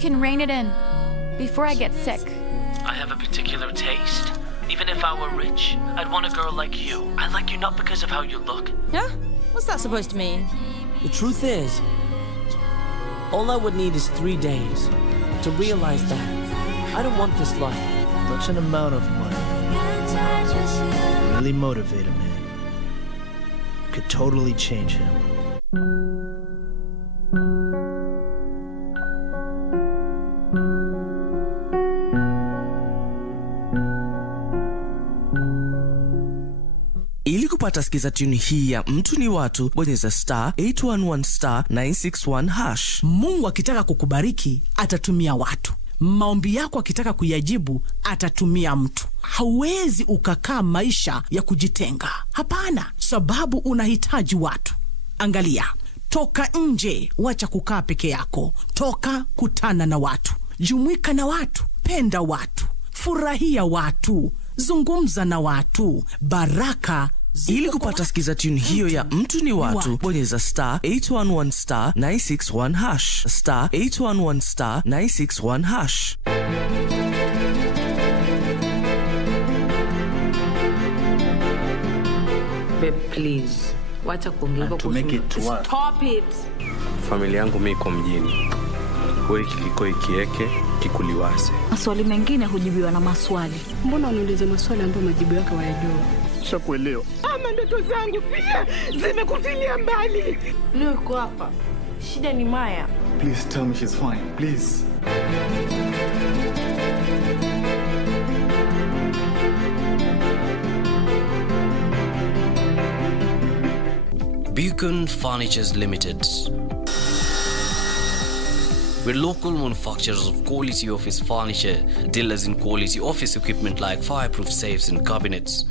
can rein it in before I get sick. I have a particular taste. Even if I were rich, I'd want a girl like you. I like you not because of how you look. Yeah? What's that supposed to mean? The truth is, all I would need is 3 days to realize that I don't want this life. Such an amount of money really motivate a man. Could totally change him. Ili kupata skiza tune hii ya mtu ni watu, bonyeza star 811 star 961 hash. Mungu akitaka kukubariki atatumia watu. Maombi yako akitaka kuyajibu atatumia mtu. Hauwezi ukakaa maisha ya kujitenga. Hapana, sababu unahitaji watu. Angalia, toka nje, wacha kukaa peke yako. Toka, kutana na watu. Jumuika na watu, penda watu. Furahia watu, zungumza na watu. Baraka. Ili kupata skiza tune hiyo ya mtu ni watu, bonyeza star 811 star 961 hash. Star 811 star 961 hash. Babe, please. Wacha kuongea to make it to work. Stop it. Familia yangu miko mjini. Kwa kiko ikieke kikuliwase. Maswali mengine hujibiwa na maswali. Mbona unauliza maswali ambayo majibu yake hayajua? Shakuelewa. Ama ndoto zangu pia zimekufilia mbali. Leo uko hapa. Shida ni Maya. Please tell me she's fine. Please. Beacon Furnitures Limited. We're local manufacturers of quality office furniture, dealers in quality office equipment like fireproof safes and cabinets.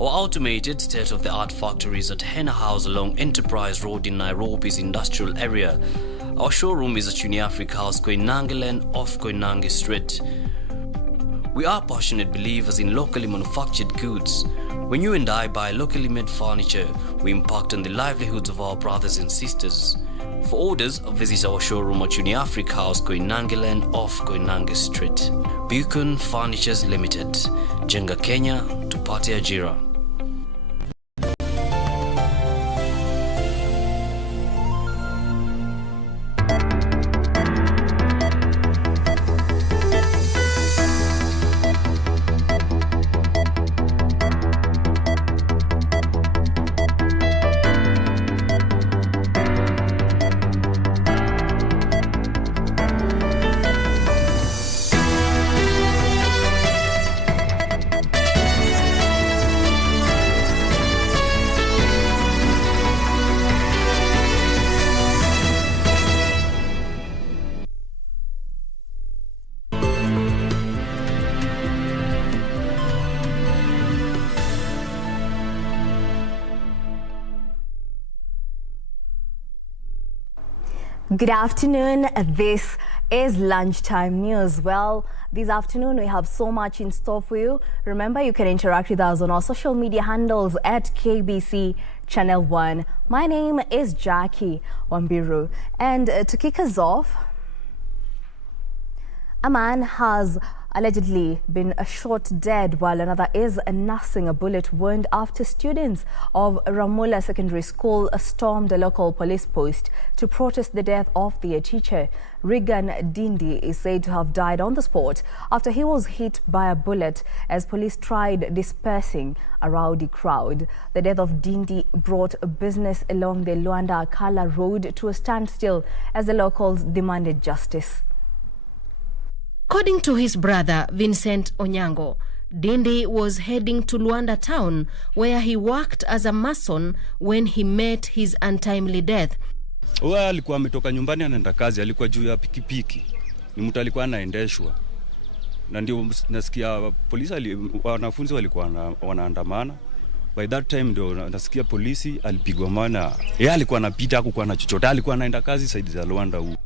Our automated state-of-the-art factories at Henna House along Enterprise Road in Nairobi's industrial area. Our showroom is at Uniafric House, Koinange off Koinange Street. We are passionate believers in locally manufactured goods. When you and I buy locally made furniture, we impact on the livelihoods of our brothers and sisters. For orders, visit our showroom at Uniafric House, Koinange off Koinange Street. Beacon Furnitures Limited. Jenga Kenya, tupate ajira. Good afternoon. This is Lunchtime News. Well, this afternoon we have so much in store for you. Remember, you can interact with us on our social media handles at KBC Channel 1. My name is Jackie Wambiru. And to kick us off, a man has allegedly been shot dead while another is nursing a bullet wound after students of Ramula Secondary School stormed a local police post to protest the death of their teacher. Regan Dindi is said to have died on the spot after he was hit by a bullet as police tried dispersing a rowdy crowd. The death of Dindi brought business along the Luanda-Akala road to a standstill as the locals demanded justice. According to his brother, Vincent Onyango, Dindi was heading to Luanda town where he worked as a mason when he met his untimely death. Huwa alikuwa ametoka nyumbani anaenda kazi, alikuwa juu ya pikipiki. Ni mtu alikuwa anaendeshwa. Na ndio nasikia polisi wanafunzi walikuwa wanaandamana. By that time ndio nasikia polisi alipigwa maana yeye alikuwa anapita hakuwa na chochote, alikuwa anaenda kazi side za Luanda huko.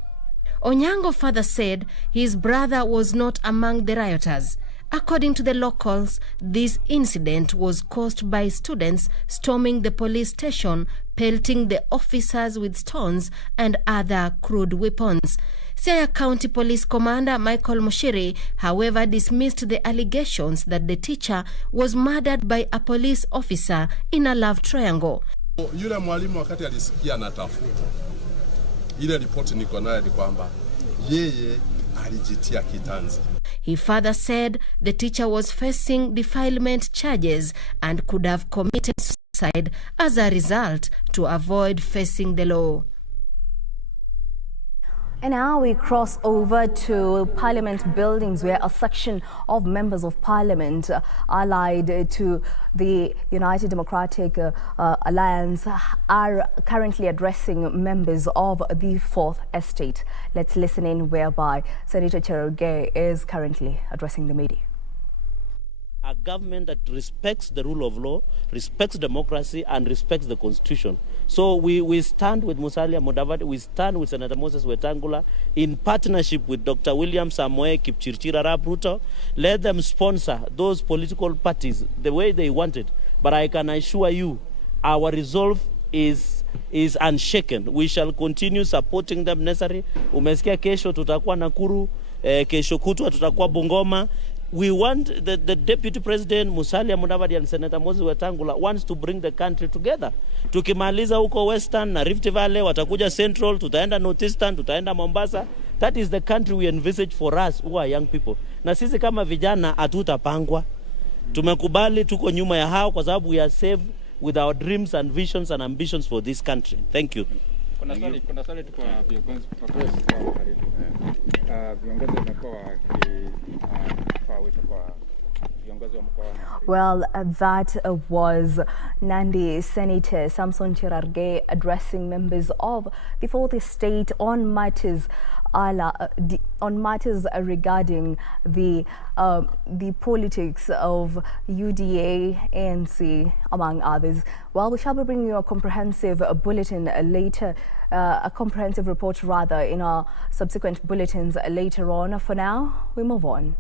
Onyango father said his brother was not among the rioters. According to the locals, this incident was caused by students storming the police station, pelting the officers with stones and other crude weapons. Siaya County Police Commander Michael Mushiri, however, dismissed the allegations that the teacher was murdered by a police officer in a love triangle. Yule mwalimu wakati alisikia anatafuta, ile ripoti niko nayo ni kwamba yeye alijitia kitanzi. He further said the teacher was facing defilement charges and could have committed suicide as a result to avoid facing the law. And now we cross over to Parliament buildings, where a section of members of Parliament allied to the United Democratic Alliance are currently addressing members of the Fourth Estate. Let's listen in whereby Senator Cherogey is currently addressing the media. A government that respects the rule of law, respects democracy, and respects the Constitution. So we stand with Musalia Mudavadi, we stand with Senator Moses Wetangula in partnership with Dr. William Samoei Kipchirchir Arap Ruto. Let them sponsor those political parties the way they want it. But I can assure you, our resolve is unshaken. We shall continue supporting them necessary. Umesikia kesho tutakuwa Nakuru, kesho kutwa tutakuwa Bungoma. We want the Deputy President Musalia Mudavadi and Senator Moses Wetangula wants to bring the country together. Tukimaliza huko Western na Rift Valley, watakuja Central, tutaenda Northeastern, tutaenda Mombasa. That is the country we envisage for us who are young people. Na sisi kama vijana hatutapangwa. Tumekubali tuko nyuma ya hao kwa sababu we are safe with our dreams and visions and ambitions for this country. Thank you. Kuna swali tu kwa viongozi kwa viongozi wamekuwa Well, that was Nandi Senator Samson Cherargei addressing members of the Fourth Estate on matters regarding the politics of UDA, ANC, among others. Well, we shall be bringing you a comprehensive bulletin later, a comprehensive report rather, in our subsequent bulletins later on. For now, we move on.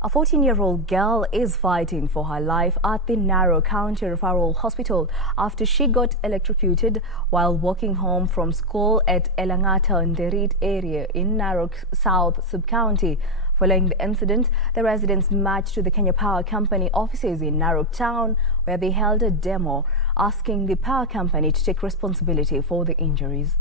A 14-year-old girl is fighting for her life at the Narok County Referral Hospital after she got electrocuted while walking home from school at Elangata Nderit area in Narok South Sub-County. Following the incident, the residents marched to the Kenya Power Company offices in Narok Town, where they held a demo asking the power company to take responsibility for the injuries.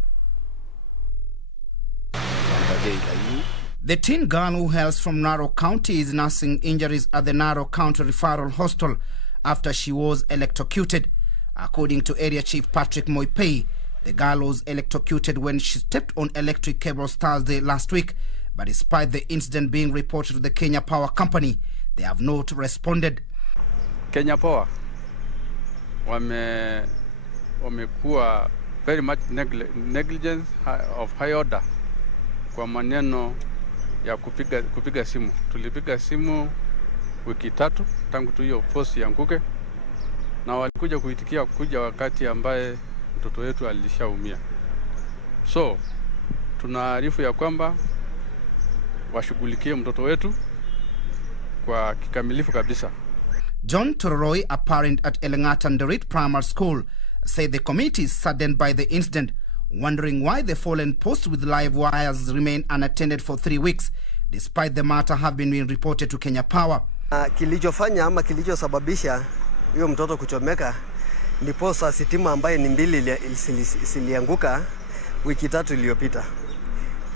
The teen girl who hails from Narok County is nursing injuries at the Narok County Referral Hospital after she was electrocuted. According to Area Chief Patrick Moipei, the girl was electrocuted when she stepped on electric cables Thursday last week. But despite the incident being reported to the Kenya Power Company, they have not responded. Kenya Power wamekuwa very much negligence of high order kwa maneno ya kupiga simu. Tulipiga simu wiki 3 tangu tu hiyo post yanguke, na walikuja kuitikia kuja wakati ambaye mtoto wetu alishaumia. So tunaarifu ya kwamba washughulikie mtoto wetu kwa kikamilifu kabisa. John Tororoi, a parent at Elangata Nderit Primary School, said the committee is saddened by the incident, wondering why the fallen post with live wires remain unattended for 3 weeks, despite the matter having been reported to Kenya Power. Kilichofanya ama kilichosababisha hiyo mtoto kuchomeka ni posta sitima ambaye ni mbili zilianguka wiki 3 iliyopita,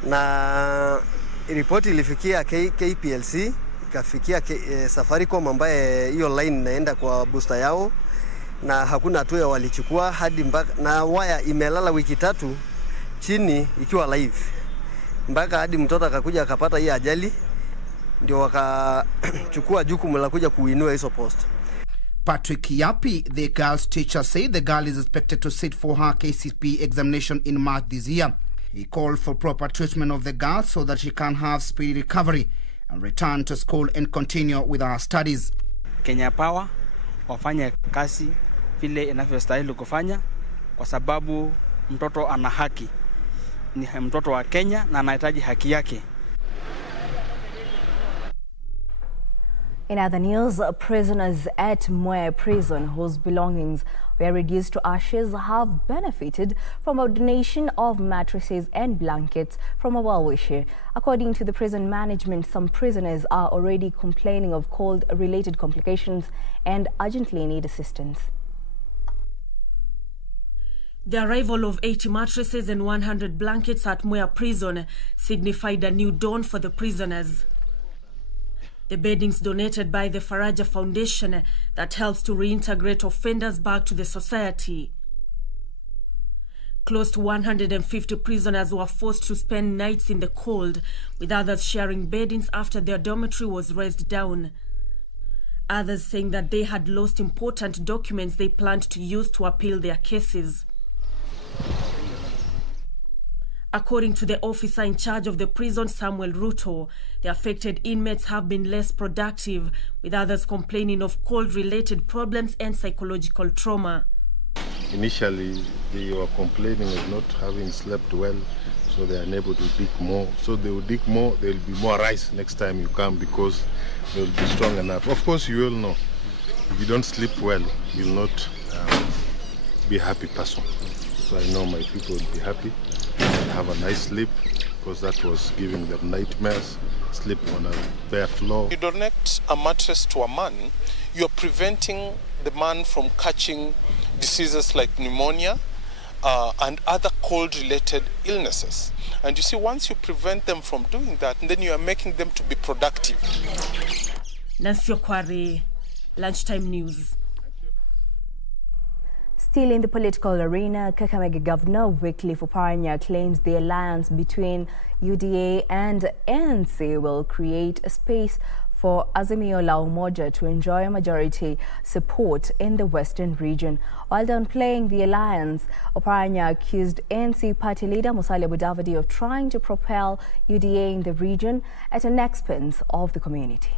na ripoti ilifikia KPLC, ikafikia Safaricom ambaye hiyo line inaenda kwa booster yao, na hakuna hatua walichukua hadi mpaka, na waya imelala wiki 3 chini ikiwa live mpaka hadi mtoto akakuja akapata hii ajali, ndio wakachukua jukumu la kuja kuinua hizo post. Patrick Yapi, the girl's teacher, said the girl is expected to sit for her KCP examination in March this year. He called for proper treatment of the girl so that she can have speedy recovery and return to school and continue with her studies. Kenya Power wafanye kazi vile inavyostahili kufanya, kwa sababu mtoto ana haki, ni mtoto wa Kenya na anahitaji haki yake. In other news, prisoners at Mwea Prison, whose belongings were reduced to ashes, have benefited from a donation of mattresses and blankets from a well-wisher. According to the prison management, some prisoners are already complaining of cold-related complications and urgently need assistance. The arrival of 80 mattresses and 100 blankets at Mwea Prison signified a new dawn for the prisoners. The beddings donated by the Faraja Foundation that helps to reintegrate offenders back to the society. Close to 150 prisoners were forced to spend nights in the cold, with others sharing beddings after their dormitory was razed down. Others saying that they had lost important documents they planned to use to appeal their cases. According to the officer in charge of the prison, Samuel Ruto, the affected inmates have been less productive, with others complaining of cold-related problems and psychological trauma. Initially, they were complaining of not having slept well, so they are unable to dig more. So they will dig more, there will be more rice next time you come because they will be strong enough. Of course, you will know, if you don't sleep well, you will not be a happy person. So I know my people will be happy, have a nice sleep, because that was giving them nightmares, sleep on a bare floor. You donate a mattress to a man, you're preventing the man from catching diseases like pneumonia and other cold-related illnesses. And you see, once you prevent them from doing that, then you are making them to be productive. Nancy Okwari, Lunchtime News. Still in the political arena, Kakamega Governor Wycliffe Oparanya claims the alliance between UDA and ANC will create a space for Azimio la Umoja to enjoy majority support in the western region. While downplaying the alliance, Oparanya accused ANC party leader Musalia Mudavadi of trying to propel UDA in the region at an expense of the community.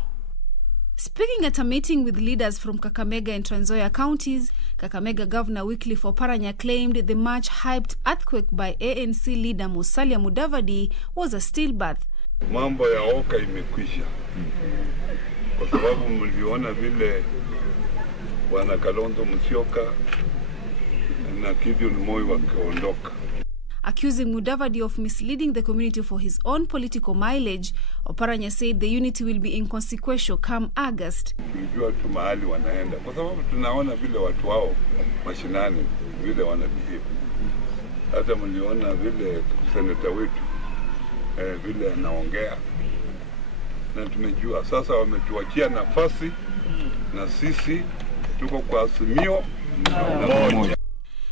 Speaking at a meeting with leaders from Kakamega and Trans Nzoia counties, Kakamega Governor Wycliffe Oparanya claimed the much-hyped earthquake by ANC leader Musalia Mudavadi was a stillbirth. Mambo ya oka imekwisha. Kwa sababu mliona vile wana Kalonzo Musyoka na Gideon Moi wakiondoka. Accusing Mudavadi of misleading the community for his own political mileage, Oparanya said the unity will be inconsequential come August. Tulijua tu mahali wanaenda kwa sababu tunaona vile watu wao mashinani vile wanabehave. Hata mliona vile seneta wetu vile anaongea, na tumejua sasa wametuachia nafasi na sisi tuko kwa Azimio na moja.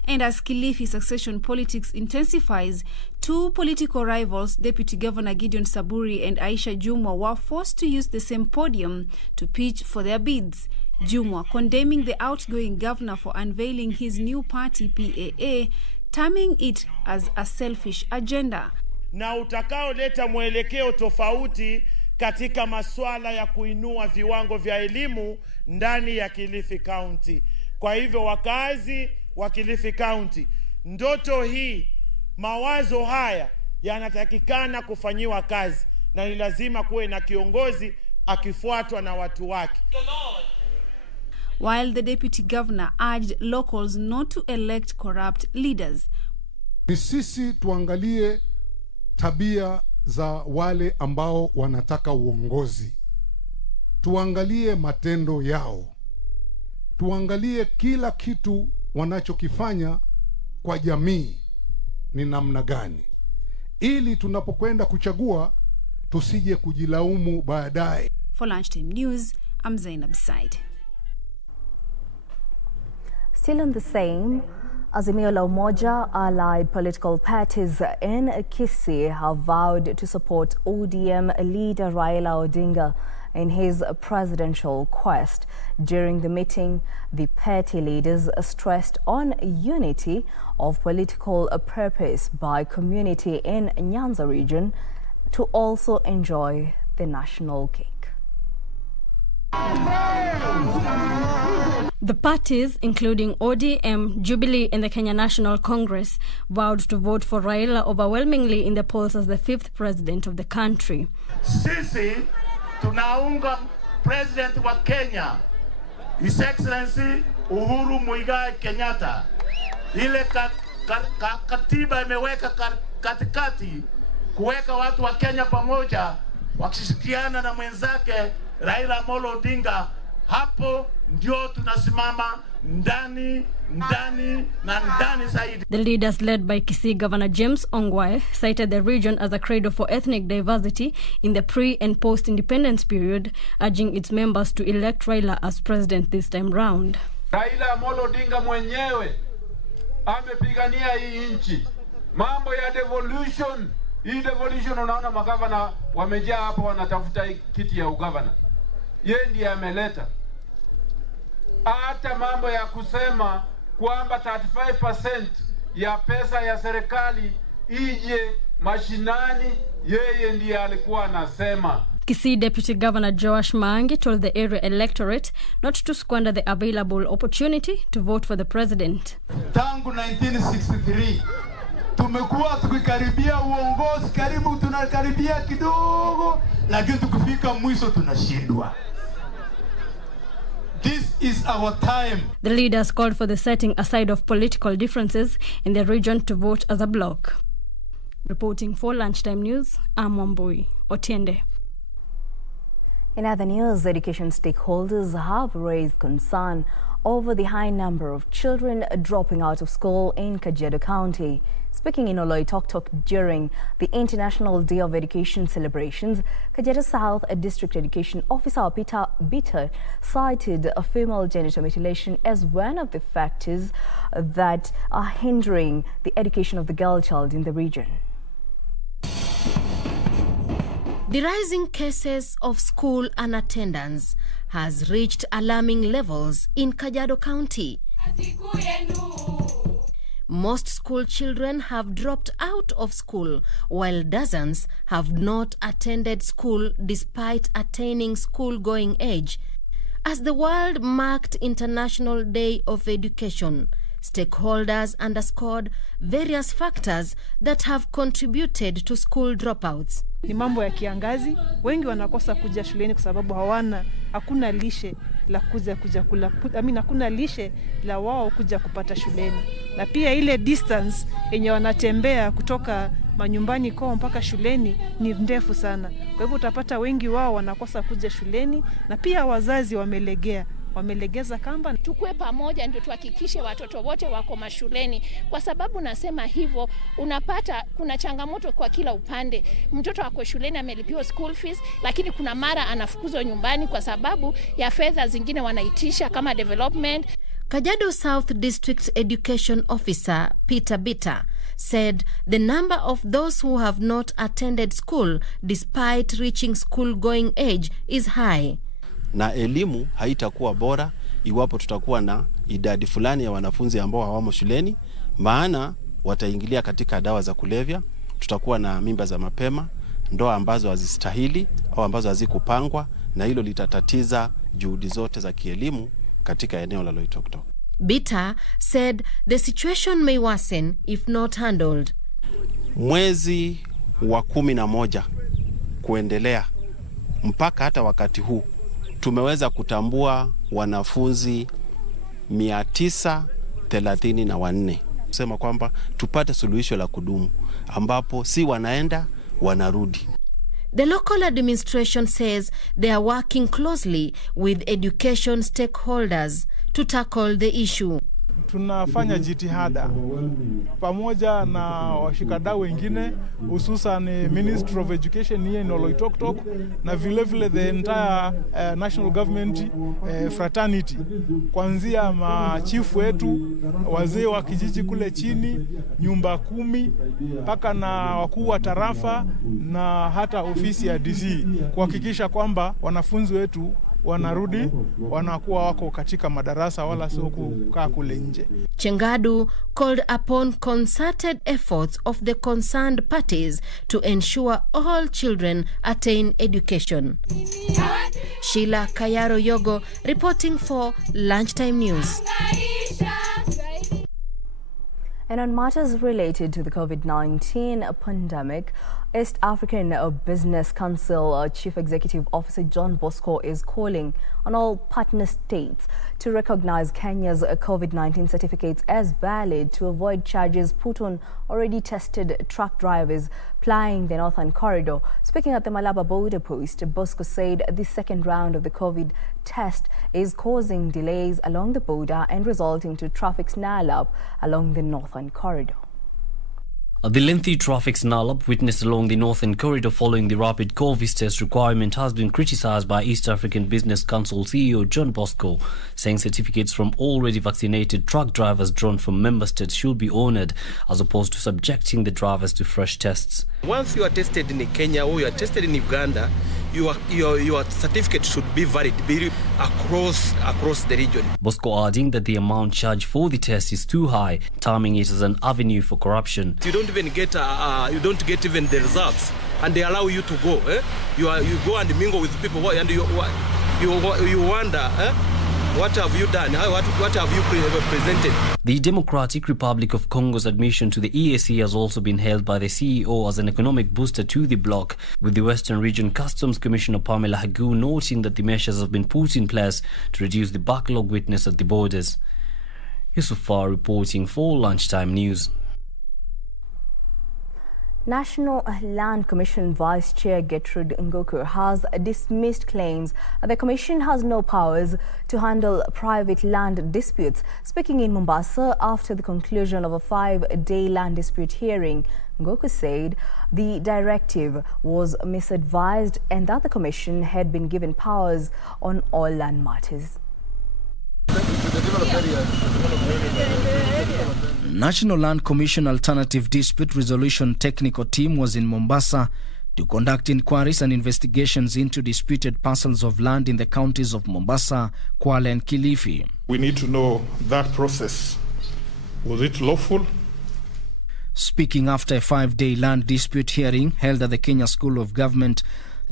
And as Kilifi succession politics intensifies, two political rivals, Deputy Governor Gideon Saburi and Aisha Jumwa, were forced to use the same podium to pitch for their bids. Jumwa condemning the outgoing governor for unveiling his new party PAA, terming it as a selfish agenda. Na utakaoleta mwelekeo tofauti katika masuala ya kuinua viwango vya elimu ndani ya Kilifi County. Kwa hivyo wakazi wa Kilifi County, ndoto hii, mawazo haya yanatakikana kufanyiwa kazi, na ni lazima kuwe na kiongozi akifuatwa na watu wake. While the deputy governor urged locals not to elect corrupt leaders. Ni sisi tuangalie tabia za wale ambao wanataka uongozi. Tuangalie matendo yao. Tuangalie kila kitu wanachokifanya kwa jamii ni namna gani, ili tunapokwenda kuchagua tusije kujilaumu baadaye. For Lunchtime News, I'm Zainab Said. Still on the same, Azimio la Umoja allied political parties in Kisii have vowed to support ODM leader Raila Odinga in his presidential quest. During the meeting, the party leaders stressed on unity of political purpose by community in Nyanza region to also enjoy the national cake. The parties, including ODM, Jubilee and the Kenya National Congress, vowed to vote for Raila overwhelmingly in the polls as the 5th president of the country. Sisi tunaunga president wa Kenya, His Excellency Uhuru Muigai Kenyatta. Ile katiba imeweka katikati kuweka watu wa Kenya pamoja wakishirikiana na mwenzake Raila Amolo Odinga. Hapo ndio tunasimama ndani zaidi. The leaders led by Kisii Governor James Ongwae cited the region as a cradle for ethnic diversity in the pre- and post-independence period, urging its members to elect Raila as president this time round. Raila Amolo Odinga mwenyewe amepigania hii nchi. Mambo ya devolution, hii devolution unaona magavana wamejaa hapa wanatafuta kiti ya ugavana. Yeye ndiye ameleta. Hata mambo ya kusema kwamba 35% ya pesa ya serikali ije mashinani, yeye ndiye alikuwa anasema. Kisii Deputy Governor Joash Maangi told the area electorate not to squander the available opportunity to vote for the president. Tangu 1963 tumekuwa tukikaribia uongozi, karibu tunakaribia kidogo, lakini tukifika mwisho tunashindwa. This is our time. The leaders called for the setting aside of political differences in the region to vote as a bloc. Reporting for Lunchtime News, I'm Wambiru Otiende. In other news, education stakeholders have raised concern over the high number of children dropping out of school in Kajiado County. Speaking in Oloitoktok during the International Day of Education celebrations, Kajiado South District Education Officer Peter Bitter cited female genital mutilation as one of the factors that are hindering the education of the girl child in the region. The rising cases of school unattendance has reached alarming levels in Kajiado County. Most school children have dropped out of school, while dozens have not attended school despite attaining school-going age. As the world marked International Day of Education, stakeholders underscored various factors that have contributed to school dropouts. Ni mambo ya kiangazi, wengi wanakosa kuja shuleni kwa sababu hakuna lishe la kuja kula, hakuna lishe la wao kuja kupata shuleni. Na pia ile distance yenye wanatembea kutoka manyumbani kwao mpaka shuleni ni ndefu sana. Kwa hivyo utapata wengi wao wanakosa kuja shuleni, na pia wazazi wamelegeza kamba. Tukue pamoja ndio tuhakikishe watoto wote wako mashuleni, kwa sababu nasema hivyo unapata kuna changamoto kwa kila upande. Mtoto wako shuleni amelipiwa school fees, lakini kuna mara anafukuzwa nyumbani kwa sababu ya fedha zingine wanaitisha kama development. Kajiado South District Education Officer Peter Bitter said the number of those who have not attended school despite reaching school-going age is high. Na elimu haitakuwa bora iwapo tutakuwa na idadi fulani ya wanafunzi ambao hawamo shuleni, maana wataingilia katika dawa za kulevya, tutakuwa na mimba za mapema, ndoa ambazo hazistahili au ambazo hazikupangwa, na hilo litatatiza juhudi zote za kielimu katika eneo la Loitoktok. Bitter said the situation may worsen if not handled. Mwezi wa 11 kuendelea mpaka hata wakati huu tumeweza kutambua wanafunzi 934. Kusema kwamba tupate suluhisho la kudumu ambapo si wanaenda wanarudi. The local administration says they are working closely with education stakeholders to tackle the issue. Tunafanya jitihada pamoja na washikadau wengine, hususan Ministry of Education here in Oloitoktok na vile the entire national government fraternity, kuanzia machifu wetu, wazee wa kijiji kule chini, nyumba 10 mpaka na wakuu wa tarafa na hata ofisi ya DC, kuhakikisha kwamba wanafunzi wetu wanarudi, wanakuwa wako katika madarasa wala sio kukaa kule nje. Chengadu called upon concerted efforts of the concerned parties to ensure all children attain education. Sheila Kayaro Yogo reporting for Lunchtime News. And on matters related to the COVID-19 pandemic, East African Business Council Chief Executive Officer John Bosco is calling on all partner states to recognize Kenya's COVID-19 certificates as valid to avoid charges put on already tested truck drivers plying the Northern Corridor. Speaking at the Malaba border post, Bosco said the second round of the COVID test is causing delays along the border and resulting to traffic snarl-up along the Northern Corridor. The lengthy traffic snarl-up witnessed along the Northern Corridor following the rapid COVID test requirement has been criticised by East African Business Council CEO John Bosco, saying certificates from already vaccinated truck drivers drawn from member states should be honoured as opposed to subjecting the drivers to fresh tests. Once you are tested in Kenya or you are tested in Uganda, your certificate should be valid across the region. Bosco adding that the amount charged for the test is too high, terming it as an avenue for corruption. You don't even get even the results, and they allow you to go. You go and mingle with people, and you wonder. What have you done? What have you presented? The Democratic Republic of Congo's admission to the EAC has also been hailed by the CEO as an economic booster to the bloc, with the Western Region Customs Commissioner Pamela Hagu noting that the measures have been put in place to reduce the backlog witnessed at the borders. Yusufar reporting for Lunchtime News. National Land Commission Vice Chair Gertrude Ngoku has dismissed claims that the Commission has no powers to handle private land disputes. Speaking in Mombasa after the conclusion of a 5-day land dispute hearing, Ngoku said the directive was misadvised and that the Commission had been given powers on all land matters. National Land Commission Alternative Dispute Resolution Technical Team was in Mombasa to conduct inquiries and investigations into disputed parcels of land in the counties of Mombasa, Kwale and Kilifi. We need to know that process. Was it lawful? Speaking after a 5-day land dispute hearing held at the Kenya School of Government,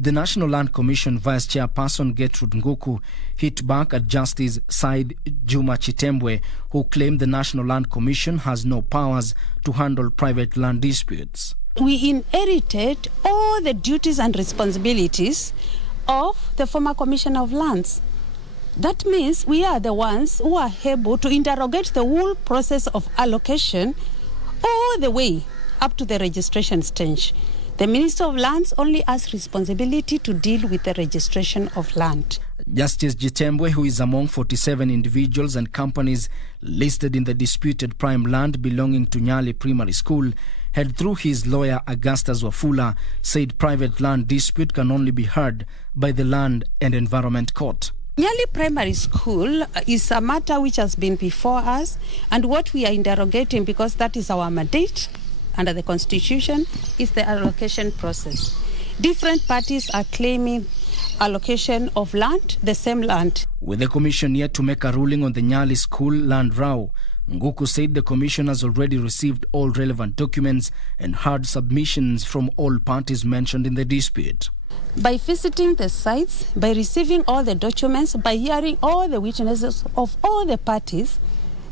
the National Land Commission Vice Chairperson Gertrude Ngoku hit back at Justice Said Juma Chitembwe, who claimed the National Land Commission has no powers to handle private land disputes. We inherited all the duties and responsibilities of the former Commissioner of Lands. That means we are the ones who are able to interrogate the whole process of allocation all the way up to the registration stage. The Minister of Lands only has responsibility to deal with the registration of land. Justice Chitembwe, who is among 47 individuals and companies listed in the disputed prime land belonging to Nyali Primary School, had through his lawyer Augustus Wafula said private land dispute can only be heard by the Land and Environment Court. Nyali Primary School is a matter which has been before us, and what we are interrogating, because that is our mandate under the Constitution, is the allocation process. Different parties are claiming allocation of land, the same land. With the Commission yet to make a ruling on the Nyali School land row, Ngoku said the Commission has already received all relevant documents and heard submissions from all parties mentioned in the dispute. By visiting the sites, by receiving all the documents, by hearing all the witnesses of all the parties,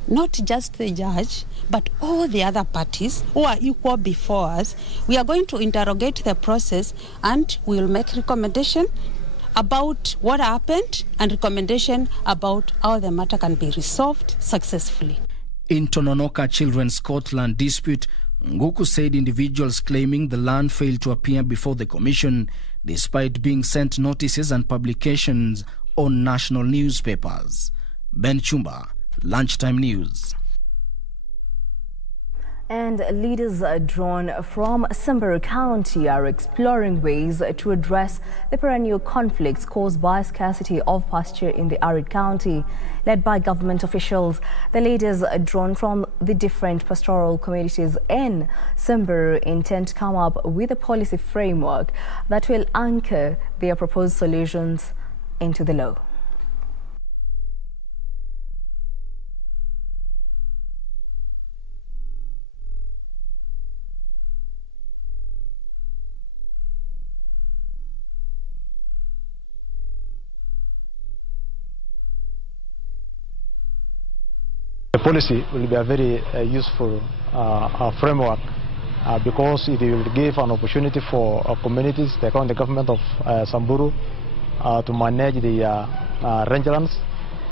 not just the judge, but all the other parties who are equal before us, we are going to interrogate the process and we will make recommendation about what happened and recommendation about how the matter can be resolved successfully. In Tononoka Children's Court land dispute, Ngoku said individuals claiming the land failed to appear before the Commission despite being sent notices and publications on national newspapers. Ben Chumba, Lunchtime News. And leaders drawn from Wambiru County are exploring ways to address the perennial conflicts caused by scarcity of pasture in the arid county. Led by government officials, the leaders drawn from the different pastoral communities in Wambiru intend to come up with a policy framework that will anchor their proposed solutions into the law. The policy will be a very useful framework because it will give an opportunity for communities, the county government of Samburu, to manage the rangelands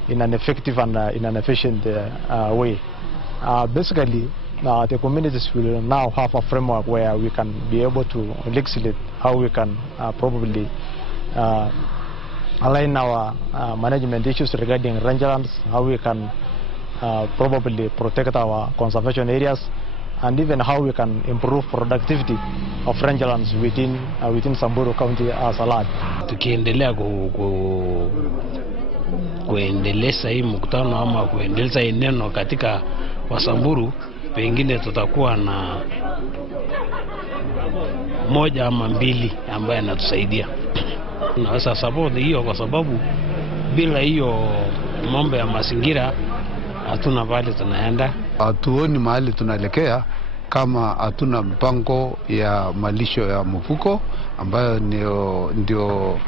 in an effective and in an efficient way. Basically, the communities will now have a framework where we can be able to legislate how we can probably align our management issues regarding rangelands, how we can probably protect our conservation areas, and even how we can improve productivity of rangelands within Samburu County as a large. Tukiendelea kuendeleza hii mkutano ama kuendeleza hii neno katika Wasamburu, pengine tutakuwa na moja ama mbili ambaye anatusaidia. Naweza support hiyo kwa sababu bila hiyo mambo ya mazingira hatuna mahali tunaenda. Hatuoni mahali tunaelekea kama hatuna mpango ya malisho ya mfuko ambayo ndio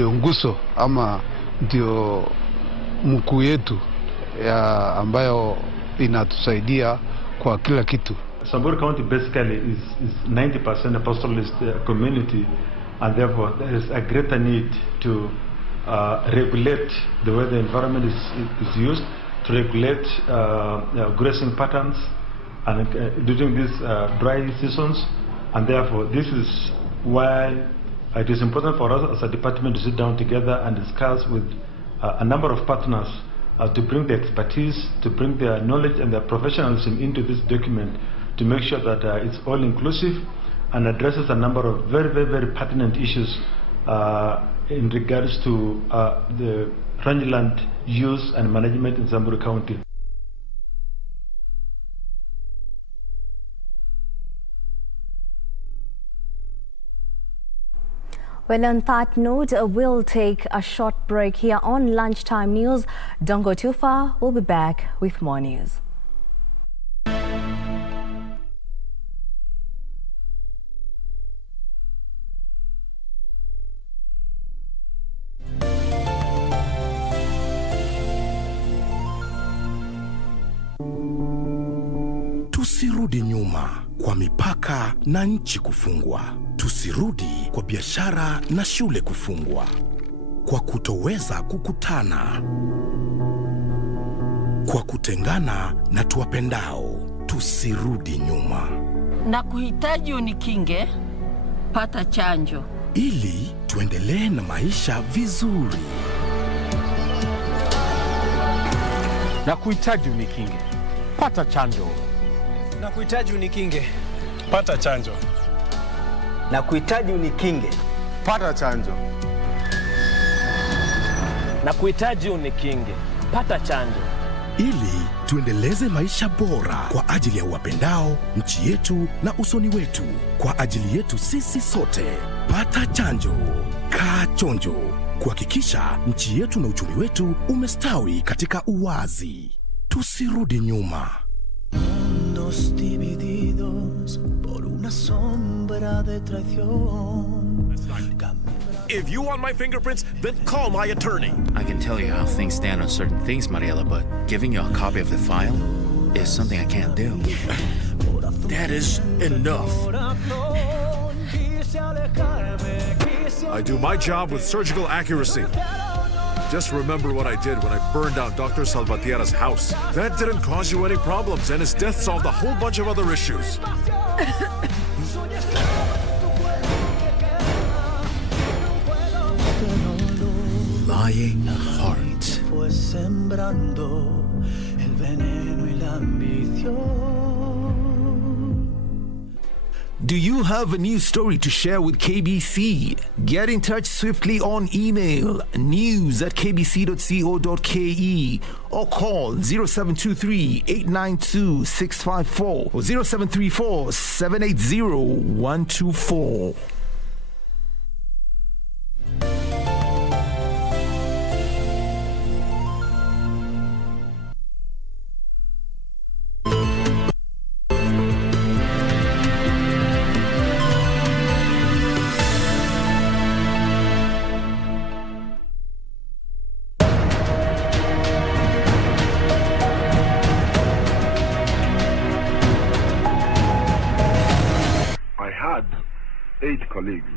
nguzo ama ndio mkuu yetu ya ambayo inatusaidia kwa kila kitu. Samburu County basically is 90% a pastoralist community, and therefore there is a greater need to regulate the way the environment is used, to regulate grazing patterns and during these dry seasons, and therefore this is why it is important for us as a department to sit down together and discuss with a number of partners to bring the expertise, to bring their knowledge and their professionalism into this document, to make sure that it's all inclusive and addresses a number of very, very, very pertinent issues in regards to the rangeland use and management in Samburu County. Well, on that note, we'll take a short break here on Lunchtime News. Don't go too far. We'll be back with more news. Tusirudi nyuma kwa mipaka na nchi kufungwa. Tusirudi kwa biashara na shule kufungwa. Kwa kutoweza kukutana. Kwa kutengana na tuwapendao. Tusirudi nyuma. Na kuhitaji unikinge, pata chanjo. Ili tuendelee na maisha vizuri. Na kuhitaji unikinge, pata chanjo. Na kuhitaji unikinge, pata chanjo. Na kuhitaji unikinge, pata chanjo. Na kuhitaji unikinge, pata chanjo. Ili tuendeleze maisha bora kwa ajili ya wapendao, nchi yetu na usoni wetu. Kwa ajili yetu sisi sote. Pata chanjo. Kaa chonjo. Kuhakikisha nchi yetu na uchumi wetu umestawi katika uwazi. Tusirudi nyuma. Mundos divididos por una sombra de traición. If you want my fingerprints, then call my attorney. I can tell you how things stand on certain things, Mariela, but giving you a copy of the file is something I can't do. That is enough. I do my job with surgical accuracy. Just remember what I did when I burned down Dr. Salvatierra's house. That didn't cause you any problems, and his death solved a whole bunch of other issues. Lying heart. Sembrando el veneno y la ambición. Do you have a news story to share with KBC? Get in touch swiftly on email news@kbc.co.ke or call 0723-892-654 or 0734-780-124.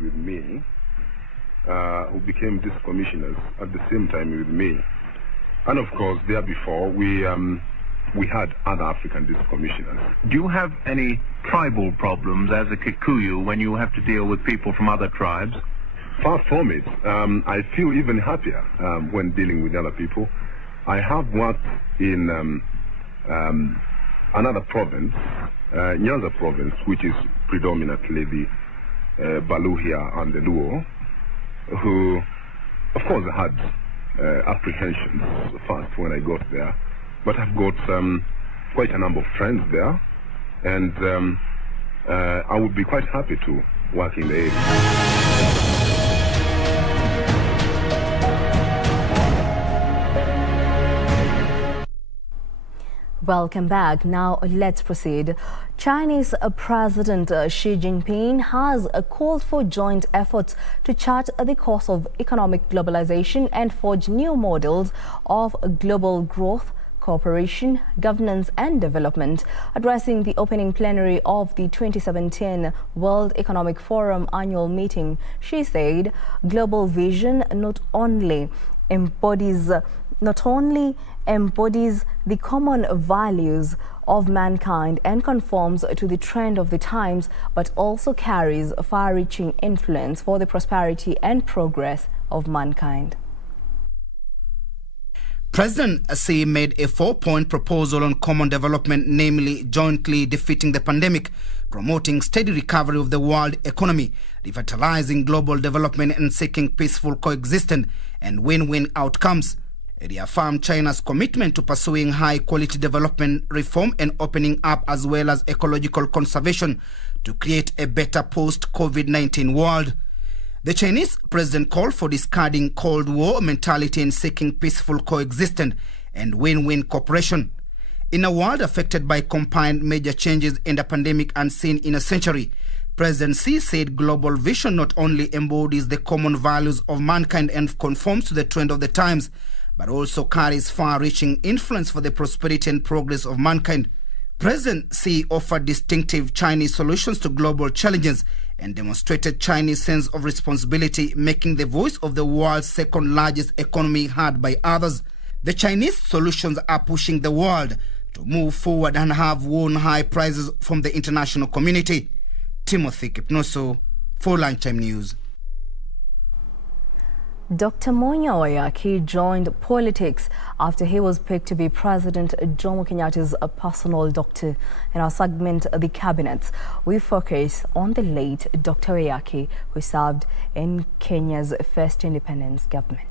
with me who became district commissioners at the same time with me. And of course, there before, we had other African district commissioners. Do you have any tribal problems as a Kikuyu when you have to deal with people from other tribes? Far from it. I feel even happier when dealing with other people. I have worked in another province, Nyanza province, which is predominantly the Baluhia and the Luo, who, of course, had apprehensions first when I got there. But I've got quite a number of friends there, and I would be quite happy to work in the area. Welcome back. Now let's proceed. Chinese President Xi Jinping has called for joint efforts to chart the course of economic globalization and forge new models of global growth, cooperation, governance and development. Addressing the opening plenary of the 2017 World Economic Forum annual meeting, Xi said global vision not only embodies the common values of mankind and conforms to the trend of the times, but also carries far-reaching influence for the prosperity and progress of mankind. President Xi made a 4-point proposal on common development, namely jointly defeating the pandemic, promoting steady recovery of the world economy, revitalizing global development and seeking peaceful coexistence and win-win outcomes. It reaffirmed China's commitment to pursuing high-quality development, reform and opening up, as well as ecological conservation, to create a better post-COVID-19 world. The Chinese president called for discarding Cold War mentality and seeking peaceful coexistence and win-win cooperation. In a world affected by combined major changes and a pandemic unseen in a century, President Xi said global vision not only embodies the common values of mankind and conforms to the trend of the times, but also carries far-reaching influence for the prosperity and progress of mankind. President Xi offered distinctive Chinese solutions to global challenges and demonstrated Chinese sense of responsibility, making the voice of the world's second-largest economy heard by others. The Chinese solutions are pushing the world to move forward and have won high prizes from the international community. Timothy Kipnoso for Lunchtime News. Dr. Monya Oyaki joined politics after he was picked to be President Jomo Kenyatta's personal doctor. In our segment, The Cabinets, we focus on the late Dr. Oyaki, who served in Kenya's first independence government.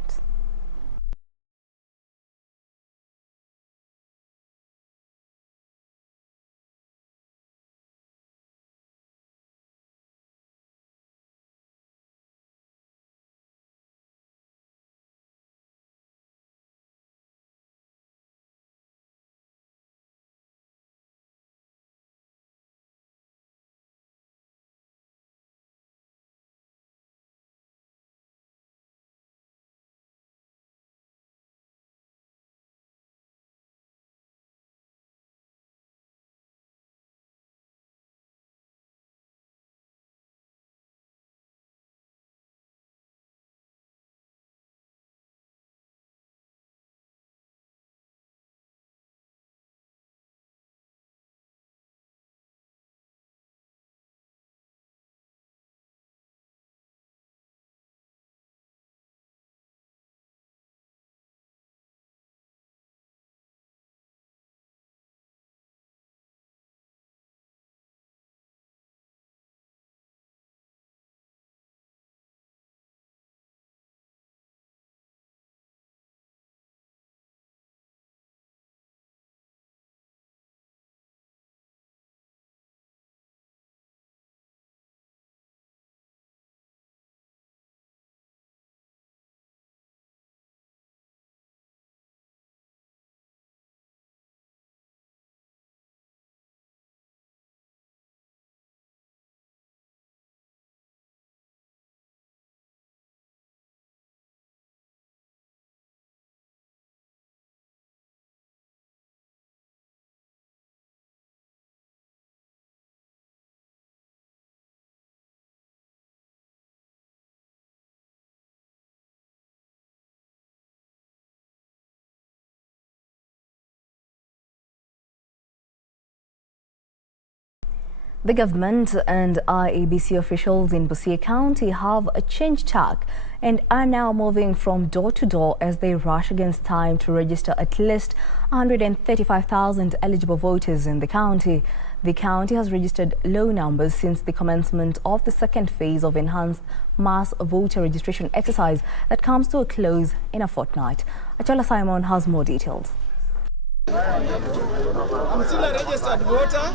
The government and IEBC officials in Busia County have changed tack and are now moving from door to door as they rush against time to register at least 135,000 eligible voters in the county. The county has registered low numbers since the commencement of the second phase of enhanced mass voter registration exercise that comes to a close in a fortnight. Achola Simon has more details. I'm still a registered voter.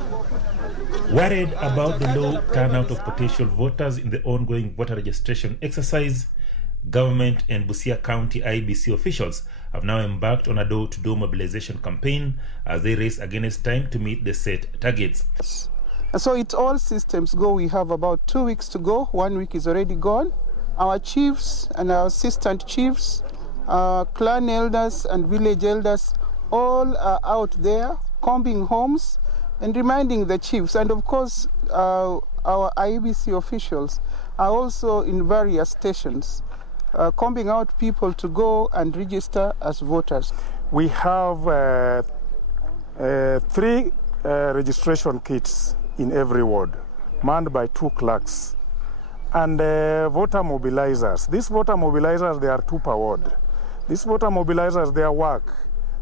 Worried about the low turnout of potential voters in the ongoing voter registration exercise, government and Busia County IEBC officials have now embarked on a door-to-door mobilization campaign as they race against time to meet the set targets. So it's all systems go. We have about 2 weeks to go. 1 week is already gone. Our chiefs and our assistant chiefs, clan elders and village elders, all are out there combing homes and reminding the chiefs. And of course, our IEBC officials are also in various stations, combing out people to go and register as voters. We have 3 registration kits in every ward, manned by 2 clerks. And voter mobilizers. These voter mobilizers, they are 2 per ward. These voter mobilizers, their work,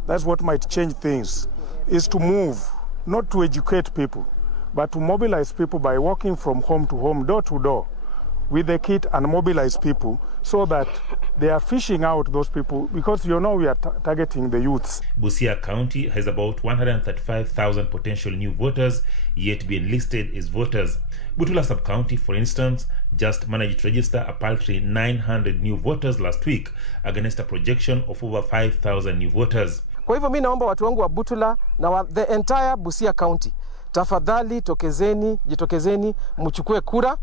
that's what might change things, is to move, not to educate people, but to mobilize people by walking from home to home, door to door, with the kit and mobilize people so that they are fishing out those people, because you know we are targeting the youths. Busia County has about 135,000 potential new voters yet to be enlisted as voters. Butula Sub-County, for instance, just managed to register a paltry 900 new voters last week against a projection of over 5,000 new voters. Kwa hivyo mimi naomba watu wangu wa Butula na the entire Busia County, tafadhali jitokezeni mchukue kura,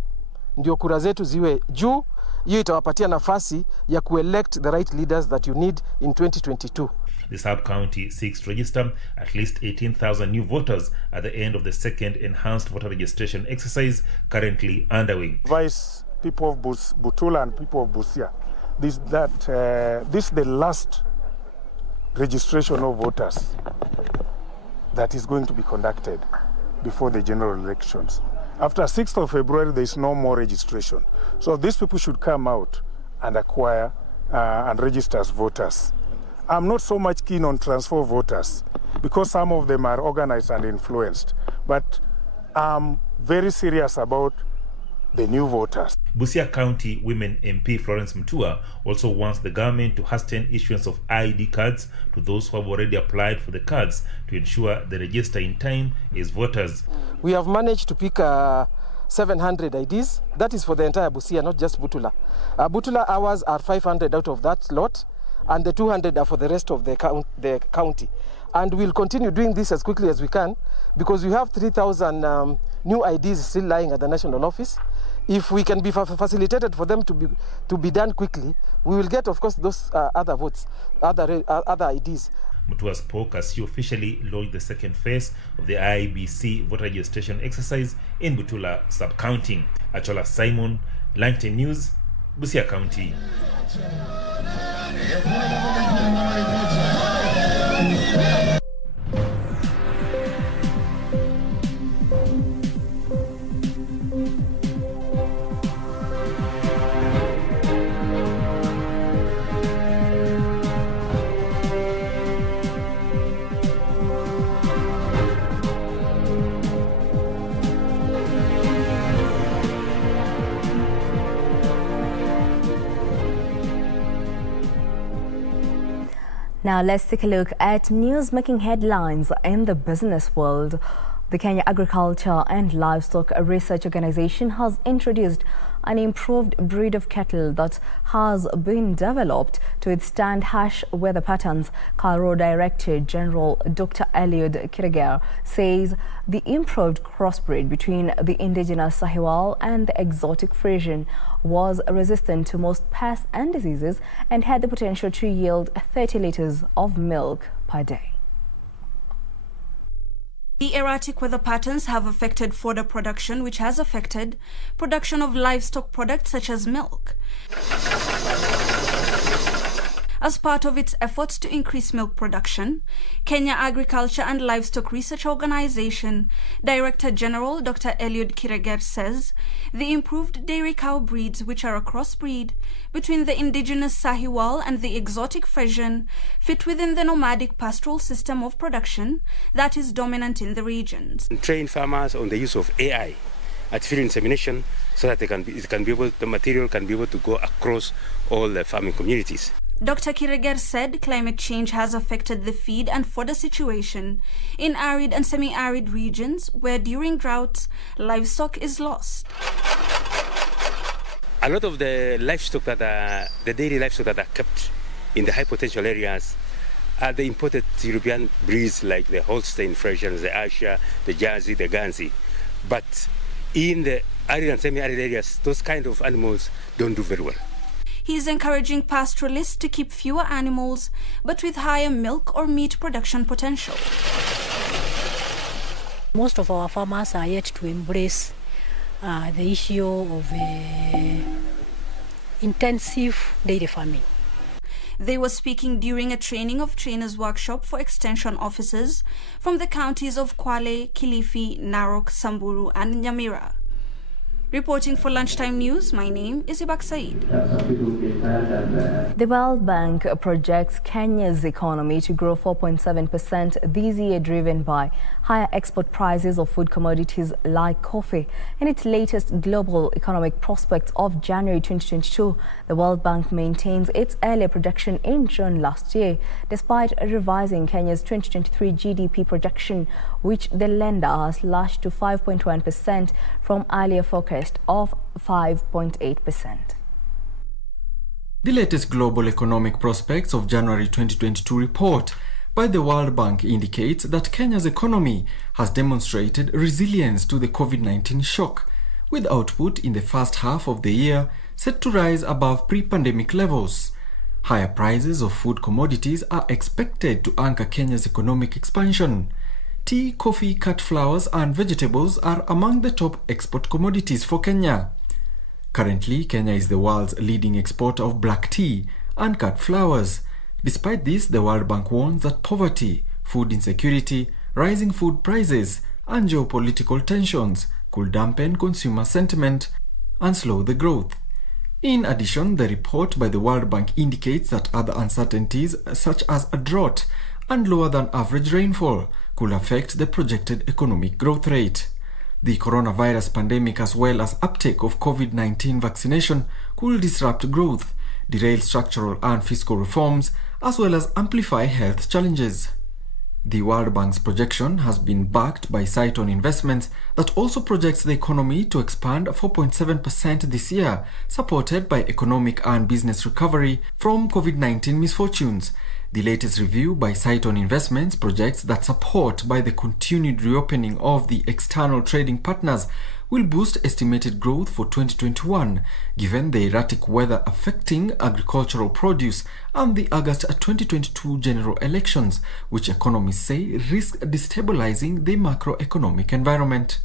ndio kura zetu ziwe juu. Hiyo itawapatia nafasi ya kuelect the right leaders that you need in 2022. The sub-county seeks to register at least 18,000 new voters at the end of the second enhanced voter registration exercise currently underway. Advise people of Butula and people of Busia this is the last registration of voters that is going to be conducted before the general elections. After 6th of February, there is no more registration. So these people should come out and acquire and register as voters. I'm not so much keen on transfer voters because some of them are organized and influenced, but I'm very serious about the new voters. Busia County Women MP Florence Mutua also wants the government to hasten issuance of ID cards to those who have already applied for the cards to ensure they register in time as voters. We have managed to pick 700 IDs. That is for the entire Busia, not just Butula. Butula hours are 500 out of that lot, and the 200 are for the rest of the county. And we'll continue doing this as quickly as we can because we have 3,000 new IDs still lying at the national office. If we can be facilitated for them to be done quickly, we will get, of course, those other votes, other IDs. Mutua spoke as she officially launched the second phase of the IEBC voter registration exercise in Butula sub-county. Achola Simon, Lunchtime News, Busia County. Now let's take a look at news making headlines in the business world. The Kenya Agriculture and Livestock Research Organization has introduced an improved breed of cattle that has been developed to withstand harsh weather patterns. KALRO Director General Dr. Eliud Kiriger says the improved crossbreed between the indigenous Sahiwal and the exotic Frisian was resistant to most pests and diseases and had the potential to yield 30 liters of milk per day. The erratic weather patterns have affected fodder production, which has affected production of livestock products such as milk. As part of its efforts to increase milk production, Kenya Agriculture and Livestock Research Organization Director General Dr. Eliud Kireger says the improved dairy cow breeds, which are a crossbreed between the indigenous Sahiwal and the exotic Frisian, fit within the nomadic pastoral system of production that is dominant in the regions. Train farmers on the use of AI, artificial insemination, so that the material can be able to go across all the farming communities. Dr. Kireger said climate change has affected the feed and fodder situation in arid and semi-arid regions where during droughts, livestock is lost. A lot of the livestock the dairy livestock that are kept in the high potential areas are the imported European breeds like the Holstein Friesians, the Ayrshire, the Jersey, the Guernsey. But in the arid and semi-arid areas, those kind of animals don't do very well. He is encouraging pastoralists to keep fewer animals, but with higher milk or meat production potential. Most of our farmers are yet to embrace the issue of intensive dairy farming. They were speaking during a training of trainers workshop for extension officers from the counties of Kwale, Kilifi, Narok, Samburu and Nyamira. Reporting for Lunchtime News, my name is Ibak Said. The World Bank projects Kenya's economy to grow 4.7% this year, driven by higher export prices of food commodities like coffee. In its latest Global Economic Prospects of January 2022, the World Bank maintains its earlier projection in June last year, despite revising Kenya's 2023 GDP projection, which the lender has slashed to 5.1% from earlier forecast of 5.8%. The latest Global Economic Prospects of January 2022 report by the World Bank indicates that Kenya's economy has demonstrated resilience to the COVID-19 shock, with output in the first half of the year set to rise above pre-pandemic levels. Higher prices of food commodities are expected to anchor Kenya's economic expansion. Tea, coffee, cut flowers and vegetables are among the top export commodities for Kenya. Currently, Kenya is the world's leading exporter of black tea and cut flowers. Despite this, the World Bank warns that poverty, food insecurity, rising food prices and geopolitical tensions could dampen consumer sentiment and slow the growth. In addition, the report by the World Bank indicates that other uncertainties such as a drought and lower than average rainfall could affect the projected economic growth rate. The coronavirus pandemic as well as uptake of COVID-19 vaccination could disrupt growth, derail structural and fiscal reforms, as well as amplify health challenges. The World Bank's projection has been backed by Saiton Investments that also projects the economy to expand 4.7% this year, supported by economic and business recovery from COVID-19 misfortunes. The latest review by Saiton Investments projects that support by the continued reopening of the external trading partners will boost estimated growth for 2021, given the erratic weather affecting agricultural produce and the August 2022 general elections, which economists say risk destabilizing the macroeconomic environment.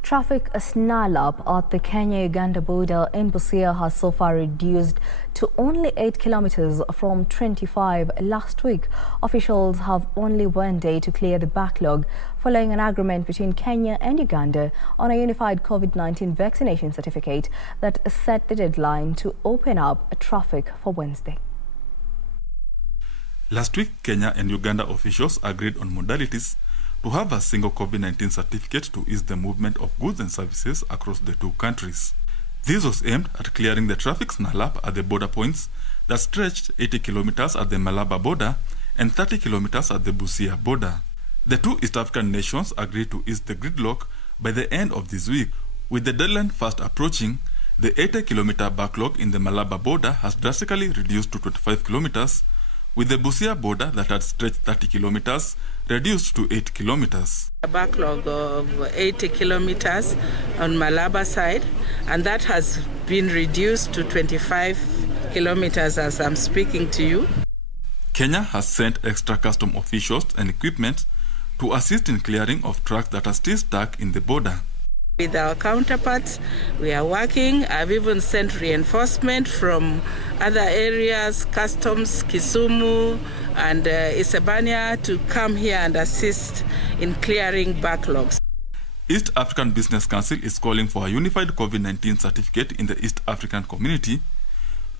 Traffic snarl-up at the Kenya-Uganda border in Busia has so far reduced to only 8 kilometers from 25 last week. Officials have only one day to clear the backlog following an agreement between Kenya and Uganda on a unified COVID-19 vaccination certificate that set the deadline to open up traffic for Wednesday. Last week, Kenya and Uganda officials agreed on modalities to have a single COVID-19 certificate to ease the movement of goods and services across the two countries. This was aimed at clearing the traffic snarl-up at the border points that stretched 80 kilometers at the Malaba border and 30 kilometers at the Busia border. The two East African nations agreed to ease the gridlock by the end of this week. With the deadline fast approaching, the 80-kilometer backlog in the Malaba border has drastically reduced to 25 kilometers, with the Busia border that had stretched 30 kilometers reduced to 8 kilometers. A backlog of 80 kilometers on Malaba side, and that has been reduced to 25 kilometers as I'm speaking to you. Kenya has sent extra custom officials and equipment to assist in clearing of trucks that are still stuck in the border. With our counterparts, we are working. I've even sent reinforcement from other areas, Customs, Kisumu, and Isebania to come here and assist in clearing backlogs. East African Business Council is calling for a unified COVID-19 certificate in the East African community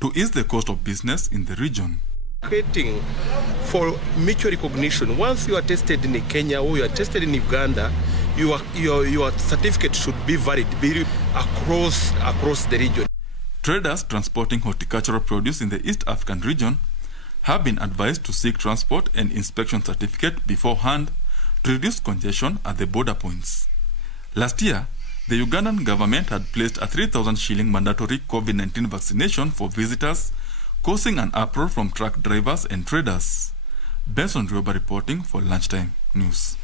to ease the cost of business in the region. Creating for mutual recognition. Once you are tested in Kenya or you are tested in Uganda, your certificate should be valid across the region. Traders transporting horticultural produce in the East African region have been advised to seek transport and inspection certificate beforehand to reduce congestion at the border points. Last year, the Ugandan government had placed a 3,000 shilling mandatory COVID-19 vaccination for visitors, causing an uproar from truck drivers and traders. Benson Rioba reporting for Lunchtime News.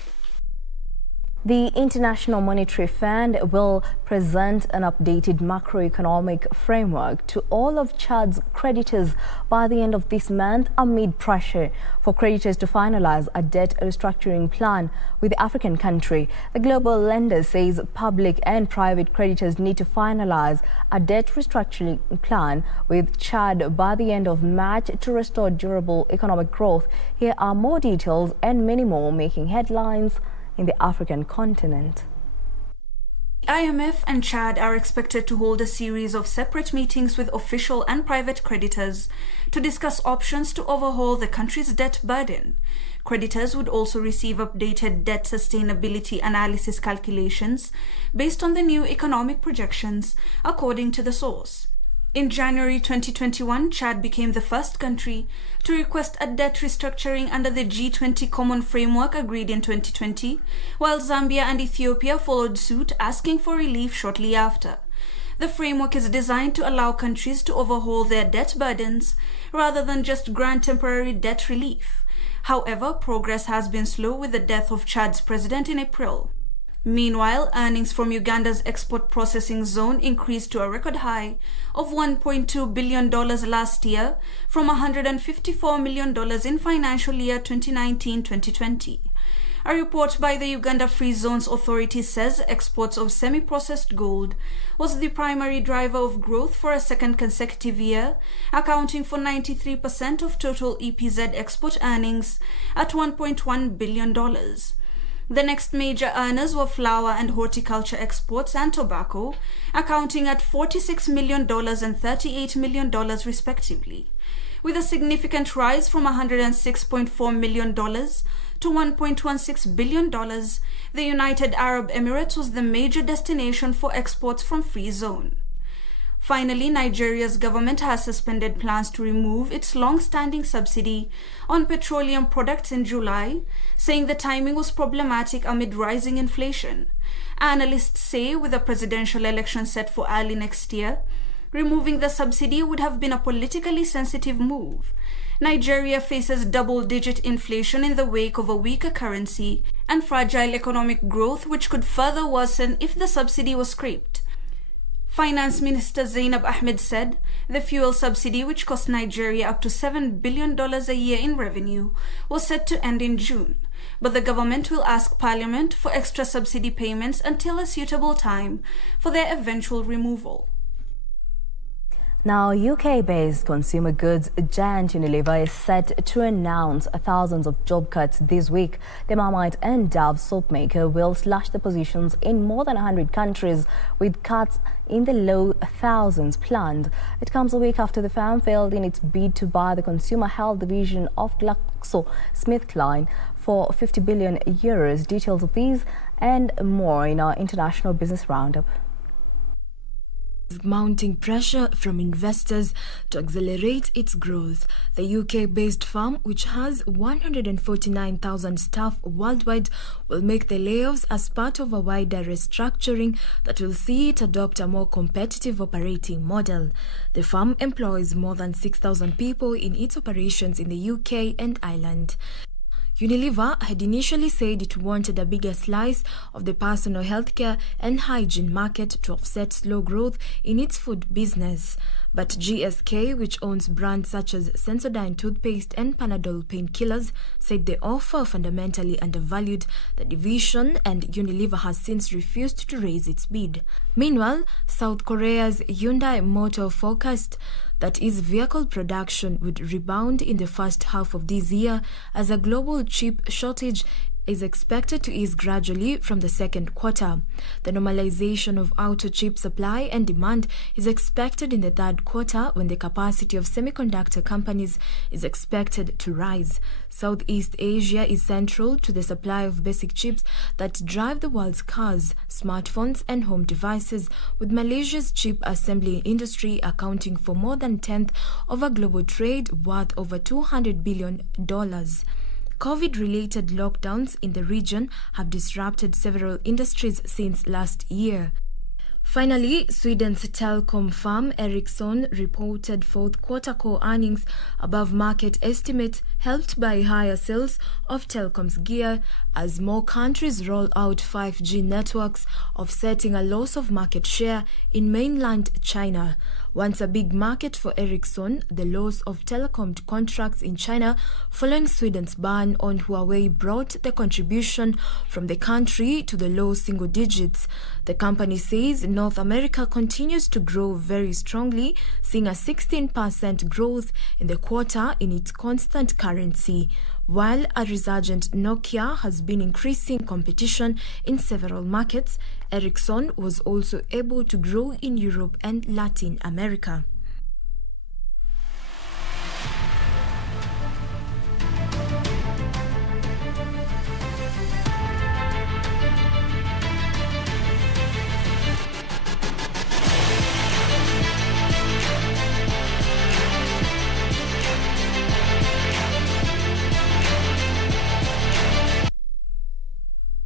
The International Monetary Fund will present an updated macroeconomic framework to all of Chad's creditors by the end of this month amid pressure for creditors to finalize a debt restructuring plan with the African country. The global lender says public and private creditors need to finalize a debt restructuring plan with Chad by the end of March to restore durable economic growth. Here are more details and many more making headlines in the African continent. IMF and Chad are expected to hold a series of separate meetings with official and private creditors to discuss options to overhaul the country's debt burden. Creditors would also receive updated debt sustainability analysis calculations based on the new economic projections, according to the source. In January 2021, Chad became the first country to request a debt restructuring under the G20 Common Framework agreed in 2020, while Zambia and Ethiopia followed suit, asking for relief shortly after. The framework is designed to allow countries to overhaul their debt burdens rather than just grant temporary debt relief. However, progress has been slow with the death of Chad's president in April. Meanwhile, earnings from Uganda's export processing zone increased to a record high of $1.2 billion last year from $154 million in financial year 2019-2020. A report by the Uganda Free Zones Authority says exports of semi-processed gold was the primary driver of growth for a second consecutive year, accounting for 93% of total EPZ export earnings at $1.1 billion. The next major earners were flour and horticulture exports and tobacco, accounting at $46 million and $38 million respectively. With a significant rise from $106.4 million to $1.16 billion, the United Arab Emirates was the major destination for exports from Free Zone. Finally, Nigeria's government has suspended plans to remove its long-standing subsidy on petroleum products in July, saying the timing was problematic amid rising inflation. Analysts say with a presidential election set for early next year, removing the subsidy would have been a politically sensitive move. Nigeria faces double-digit inflation in the wake of a weaker currency and fragile economic growth, which could further worsen if the subsidy was scrapped. Finance Minister Zainab Ahmed said the fuel subsidy, which cost Nigeria up to $7 billion a year in revenue, was set to end in June, but the government will ask Parliament for extra subsidy payments until a suitable time for their eventual removal. Now, UK-based consumer goods giant Unilever is set to announce thousands of job cuts this week. The Marmite and Dove soap maker will slash the positions in more than 100 countries, with cuts in the low thousands planned. It comes a week after the firm failed in its bid to buy the consumer health division of GlaxoSmithKline for €50 billion. Details of these and more in our International Business Roundup. Mounting pressure from investors to accelerate its growth. The UK-based firm, which has 149,000 staff worldwide, will make the layoffs as part of a wider restructuring that will see it adopt a more competitive operating model. The firm employs more than 6,000 people in its operations in the UK and Ireland. Unilever had initially said it wanted a bigger slice of the personal healthcare and hygiene market to offset slow growth in its food business. But GSK, which owns brands such as Sensodyne toothpaste and Panadol painkillers, said the offer fundamentally undervalued the division, and Unilever has since refused to raise its bid. Meanwhile, South Korea's Hyundai Motor forecast that its vehicle production would rebound in the first half of this year as a global chip shortage is expected to ease gradually from the second quarter. The normalization of auto chip supply and demand is expected in the third quarter when the capacity of semiconductor companies is expected to rise. Southeast Asia is central to the supply of basic chips that drive the world's cars, smartphones and home devices, with Malaysia's chip assembly industry accounting for more than a tenth of a global trade worth over $200 billion. COVID-related lockdowns in the region have disrupted several industries since last year. Finally, Sweden's telecom firm Ericsson reported fourth quarter core earnings above market estimates, helped by higher sales of telecoms gear as more countries roll out 5G networks, offsetting a loss of market share in mainland China. Once a big market for Ericsson, the loss of telecom contracts in China following Sweden's ban on Huawei brought the contribution from the country to the low single digits. The company says North America continues to grow very strongly, seeing a 16% growth in the quarter in its constant currency, while a resurgent Nokia has been increasing competition in several markets. Ericsson was also able to grow in Europe and Latin America.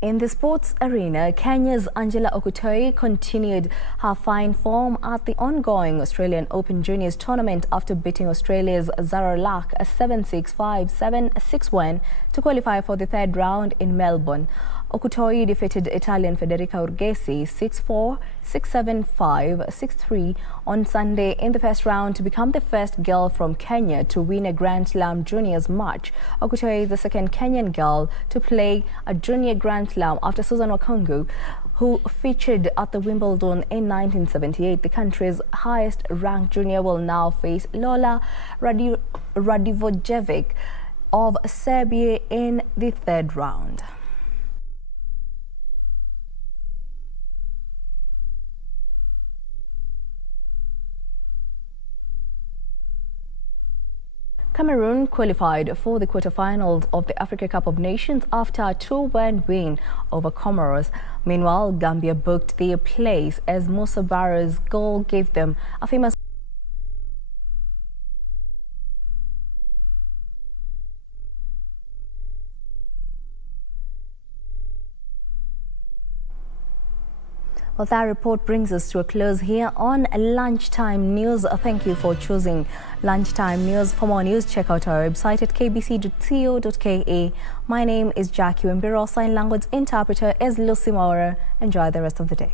In the sports arena, Kenya's Angela Okutoi continued her fine form at the ongoing Australian Open Juniors tournament after beating Australia's Zara Lack a 7-6, 5-7, 6-1 to qualify for the third round in Melbourne. Okutoi defeated Italian Federica Urgesi 6-4, 6-7, 5, 6-3 on Sunday in the first round to become the first girl from Kenya to win a Grand Slam Juniors match. Okutoi is the second Kenyan girl to play a junior Grand Slam after Susan Wakongu, who featured at the Wimbledon in 1978. The country's highest-ranked junior will now face Lola Radivojevic of Serbia in the third round. Cameroon qualified for the quarterfinals of the Africa Cup of Nations after a 2-1 win over Comoros. Meanwhile, Gambia booked their place as Moussa Barra's goal gave them a famous Well, that report brings us to a close here on Lunchtime News. Thank you for choosing Lunchtime News. For more news, check out our website at kbc.co.ke. My name is Jackie Wambiru. Sign language interpreter is Lucy Maurer. Enjoy the rest of the day.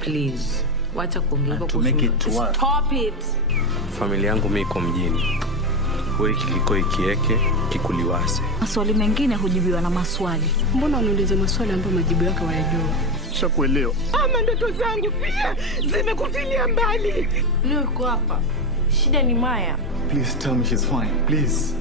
Please, wacha kuongea to make it work. Stop it. Familia yangu mimi iko mjini. Kikoi kikoi kieke kikuliwase. Maswali mengine hujibiwa na maswali. Mbona unauliza maswali ambayo majibu yake hayajua? Shakuelewa. Ama ndoto zangu pia zimekufilia mbali. Leo uko hapa. Shida ni Maya. Please tell me she's fine. Please.